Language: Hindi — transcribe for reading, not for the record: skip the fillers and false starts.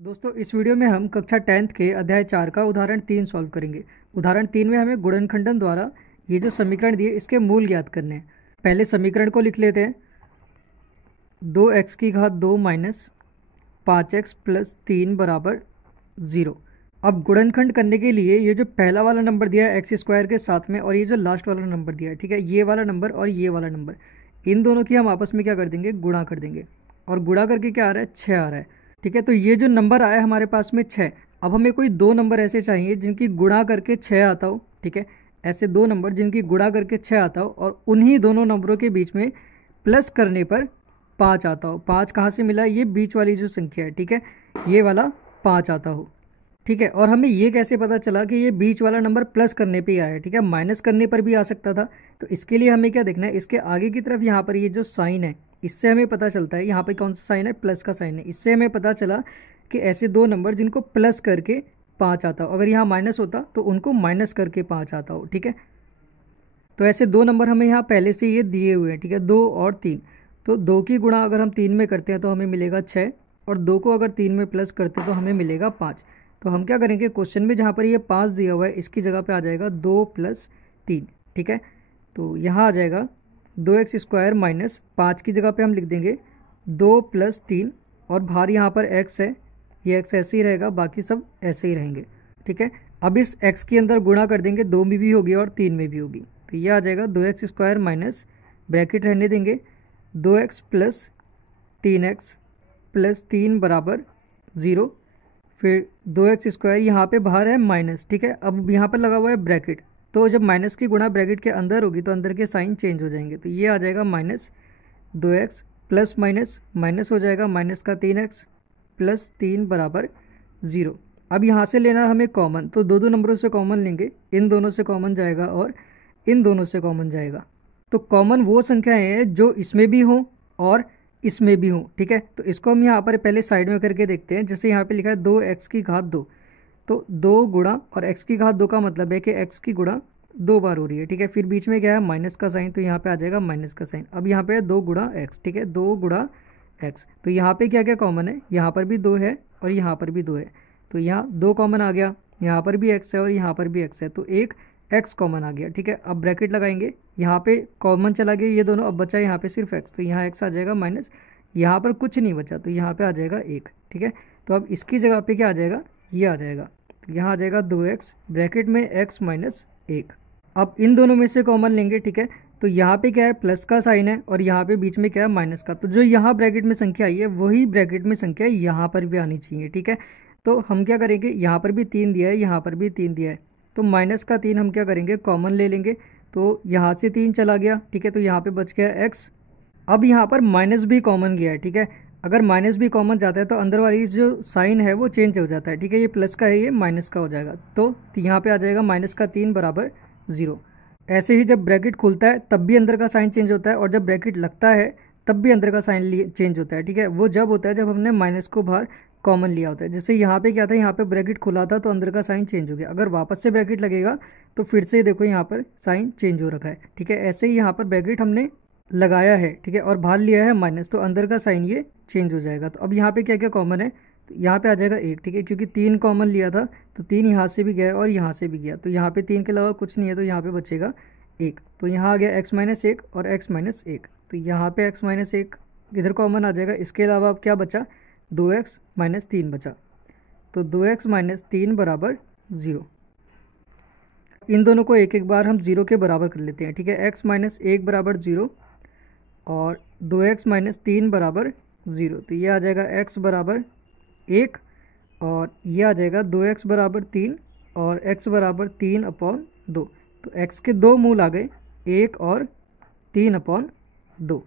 दोस्तों इस वीडियो में हम कक्षा 10th के अध्याय 4 का उदाहरण 3 सॉल्व करेंगे। उदाहरण 3 में हमें गुणनखंडन द्वारा ये जो समीकरण दिए इसके मूल ज्ञात करने हैं। पहले समीकरण को लिख लेते हैं। 2x की घात 2 माइनस 5x प्लस 3 बराबर 0। अब गुणनखंड करने के लिए ये जो पहला वाला नंबर दिया है एक्स स्क्वायर के साथ में, और ये जो लास्ट वाला नंबर दिया है, ठीक है, ये वाला नंबर और ये वाला नंबर, इन दोनों की हम आपस में क्या कर देंगे, गुणा कर देंगे। और गुणा करके क्या आ रहा है, 6 आ रहा है। ठीक है, तो ये जो नंबर आया हमारे पास में 6। अब हमें कोई दो नंबर ऐसे चाहिए जिनकी गुणा करके 6 आता हो। ठीक है, ऐसे दो नंबर जिनकी गुणा करके 6 आता हो और उन्हीं दोनों नंबरों के बीच में प्लस करने पर 5 आता हो। 5 कहाँ से मिला, ये बीच वाली जो संख्या है, ठीक है, ये वाला 5 आता हो। ठीक है, और हमें ये कैसे पता चला कि ये बीच वाला नंबर प्लस करने पे ही आया है। ठीक है, माइनस करने पर भी आ सकता था। तो इसके लिए हमें क्या देखना है, इसके आगे की तरफ यहाँ पर ये जो साइन है, इससे हमें पता चलता है, यहाँ पर कौन सा साइन है, प्लस का साइन है। इससे हमें पता चला कि ऐसे दो नंबर जिनको प्लस करके 5 आता हो, अगर यहाँ माइनस होता तो उनको माइनस करके 5 आता हो। ठीक है, तो ऐसे दो नंबर हमें यहाँ पहले से ये दिए हुए हैं। ठीक है, 2 और 3। तो 2 की गुणा अगर हम 3 में करते हैं तो हमें मिलेगा 6, और 2 को अगर 3 में प्लस करते हैं तो हमें मिलेगा 5। तो हम क्या करेंगे, क्वेश्चन में जहाँ पर ये 5 दिया हुआ है इसकी जगह पे आ जाएगा 2 प्लस 3। ठीक है, तो यहाँ आ जाएगा 2x स्क्वायर माइनस 5 की जगह पे हम लिख देंगे 2 प्लस 3, और बाहर यहाँ पर x है, ये x ऐसे ही रहेगा, बाकी सब ऐसे ही रहेंगे। ठीक है, अब इस x के अंदर गुणा कर देंगे, 2 में भी होगी और 3 में भी होगी, तो ये आ जाएगा 2x स्क्वायर माइनस, ब्रैकेट रहने देंगे, 2x प्लस 3x प्लस 3 बराबर 0। फिर 2x स्क्वायर यहाँ पे बाहर है माइनस। ठीक है, अब यहाँ पर लगा हुआ है ब्रैकेट, तो जब माइनस की गुणा ब्रैकेट के अंदर होगी तो अंदर के साइन चेंज हो जाएंगे। तो ये आ जाएगा minus 2x plus minus minus हो जाएगा, माइनस का 3x प्लस 3 बराबर 0। अब यहाँ से लेना हमें कॉमन, तो दो दो नंबरों से कॉमन लेंगे, इन दोनों से कॉमन जाएगा और इन दोनों से कॉमन जाएगा। तो कॉमन वो संख्याएं हैं जो इसमें भी हों और इसमें भी हों। ठीक है, तो इसको हम यहाँ पर पहले साइड में करके देखते हैं। जैसे यहाँ पे लिखा है 2x की घात 2, तो 2 गुणा, और x की घात 2 का मतलब है कि x की गुणा 2 बार हो रही है। ठीक है, फिर बीच में क्या है, माइनस का साइन, तो यहाँ पे आ जाएगा माइनस का साइन। अब यहाँ पे है 2 गुणा x। ठीक है, 2 गुणा x, तो यहाँ पे क्या क्या कॉमन है, यहाँ पर भी 2 है और यहाँ पर भी 2 है, तो यहाँ 2 कॉमन आ गया, यहाँ पर भी x है और यहाँ पर भी x है, तो एक x कॉमन आ गया। ठीक है, अब ब्रैकेट लगाएंगे, यहाँ पे कॉमन चला गया ये दोनों, अब बचा यहाँ पे सिर्फ x, तो यहाँ x आ जाएगा माइनस, यहाँ पर कुछ नहीं बचा तो यहाँ पे आ जाएगा 1। ठीक है, तो अब इसकी जगह पे क्या आ जाएगा, ये आ जाएगा, तो यहाँ आ जाएगा 2x ब्रैकेट में x माइनस 1। अब इन दोनों में से कॉमन लेंगे। ठीक है, तो यहाँ पे क्या है, प्लस का साइन है और यहाँ पे बीच में क्या है, माइनस का, तो जो यहाँ ब्रैकेट में संख्या आई है वही ब्रैकेट में संख्या यहाँ पर भी आनी चाहिए। ठीक है, तो हम क्या करेंगे, यहाँ पर भी 3 दिया है, यहाँ पर भी 3 दिया है, तो माइनस का 3 हम क्या करेंगे, कॉमन ले लेंगे, तो यहाँ से 3 चला गया। ठीक है, तो यहाँ पे बच गया x। अब यहाँ पर माइनस भी कॉमन गया है। ठीक है, अगर माइनस भी कॉमन जाता है तो अंदर वाली जो साइन है वो चेंज हो जाता है। ठीक है, ये प्लस का है, ये माइनस का हो जाएगा, तो यहाँ पे आ जाएगा माइनस का 3 बराबर 0। ऐसे ही जब ब्रैकेट खुलता है तब भी अंदर का साइन चेंज होता है, और जब ब्रैकेट लगता है तब भी अंदर का साइन चेंज होता है। ठीक है, वो जब होता है जब हमने माइनस को बाहर कॉमन लिया होता है। जैसे यहाँ पे क्या था, यहाँ पे ब्रैकेट खुला था तो अंदर का साइन चेंज हो गया, अगर वापस से ब्रैकेट लगेगा तो फिर से देखो यहाँ पर साइन चेंज हो रखा है। ठीक है, ऐसे ही यहाँ पर ब्रैकेट हमने लगाया है, ठीक है, और बाहर लिया है माइनस, तो अंदर का साइन ये चेंज हो जाएगा। तो अब यहाँ पे क्या क्या कॉमन है, तो यहाँ पे आ जाएगा 1। ठीक है, क्योंकि 3 कॉमन लिया था तो 3 यहाँ से भी गया और यहाँ से भी गया, तो यहाँ पे 3 के अलावा कुछ नहीं है, तो यहाँ पे बचेगा 1। तो यहाँ आ गया x माइनस 1 और x माइनस 1, तो यहाँ पे x माइनस 1 इधर कॉमन आ जाएगा। इसके अलावा अब क्या बचा, 2x माइनस 3 बचा, तो 2x माइनस 3 बराबर 0। इन दोनों को एक एक बार हम 0 के बराबर कर लेते हैं। ठीक है, x माइनस 1 बराबर 0 और 2x माइनस 3 बराबर 0, तो ये आ जाएगा x बराबर 1 और ये आ जाएगा 2x बराबर 3 और x बराबर 3/2। तो x के दो मूल आ गए, 1 और 3/2।